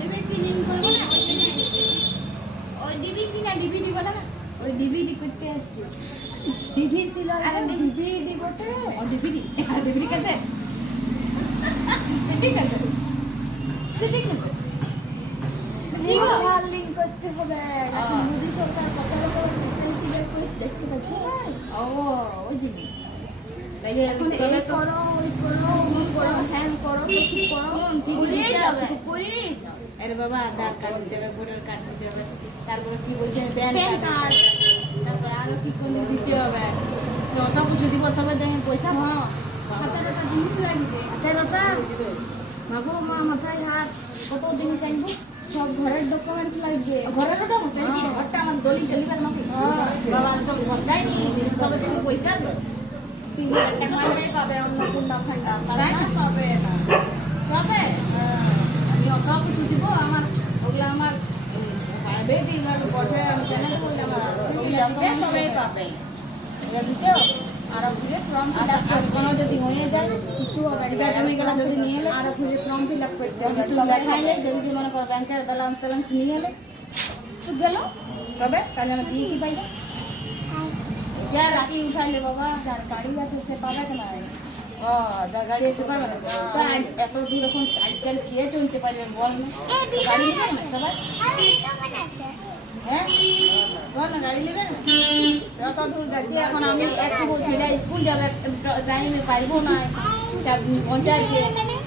DBC link করবো না ওই ডিবিসি না ডিভিডি বলে না ওই ডিভিডি করতে আসছে ডিভিসি লাগে ডিভিডি করতে ও ডিভিডি ডিভিডি কাছে ঠিক আছে ঠিক আছে আধার লিঙ্ক করতে হবে মোদি সরকার কত রকম ফ্যাসিলিটি বের করেছে দেখতে পাচ্ছ ও ওই জিনিস তাইলে তাহলে তো করো ওই করো ওই করো হ্যান্ড করো কিছু করো কি করিয়ে যাবে করিয়ে যাও আরে বাবা আধার কার্ড দিতে হবে ভোটার কার্ড দিতে হবে তারপরে কি বলছে প্যান কার্ড তারপর আরো কি কোন দিতে হবে যত কিছু দিব তবে দেখেন পয়সা হ্যাঁ 17টা জিনিস লাগবে 17টা বাবু মা মাথায় হাত কত জিনিস আনবো সব ঘরের ডকুমেন্টস লাগবে ঘরের ডকুমেন্টস কি ঘরটা আমার দলিল ডেলিভার মাকে বাবা তো ঘরটাই নিয়ে তবে তুমি পয়সা দাও 3,000 টাকা পাবে অন্নপূর্ণা ভান্ডার পাবে না পাবে আমি অত কিছু দিব আমার ওগুলো আমার বেবি আর বটে আমি জানা তো বলে আমার সবাই পাবে এটা দিতে আর ঘুরে ফর্ম ফিল আপ আর কোনো যদি হয়ে যায় কিছু হবে জমি গেলা যদি নিয়ে এলে আর ঘুরে ফর্ম ফিল আপ করতে হবে তো দেখাইলে যদি মনে করো ব্যাংকের ব্যালেন্স নিয়ে এলে তো গেল তবে তাহলে আমি দিয়ে কি পাইলে যার গাড়ি উঠাইলে বাবা যার গাড়ি আছে সে পাবে না ও যার গাড়ি এসে পাবে না তো এত দূর এখন আজকাল কে চলতে পারবে বল না গাড়ি নেবে না সবাই হ্যাঁ বল না গাড়ি নেবে না এত দূর যাচ্ছে এখন আমি একটু ছেলে স্কুল যাবে টাইমে পারবো না পঞ্চায়েত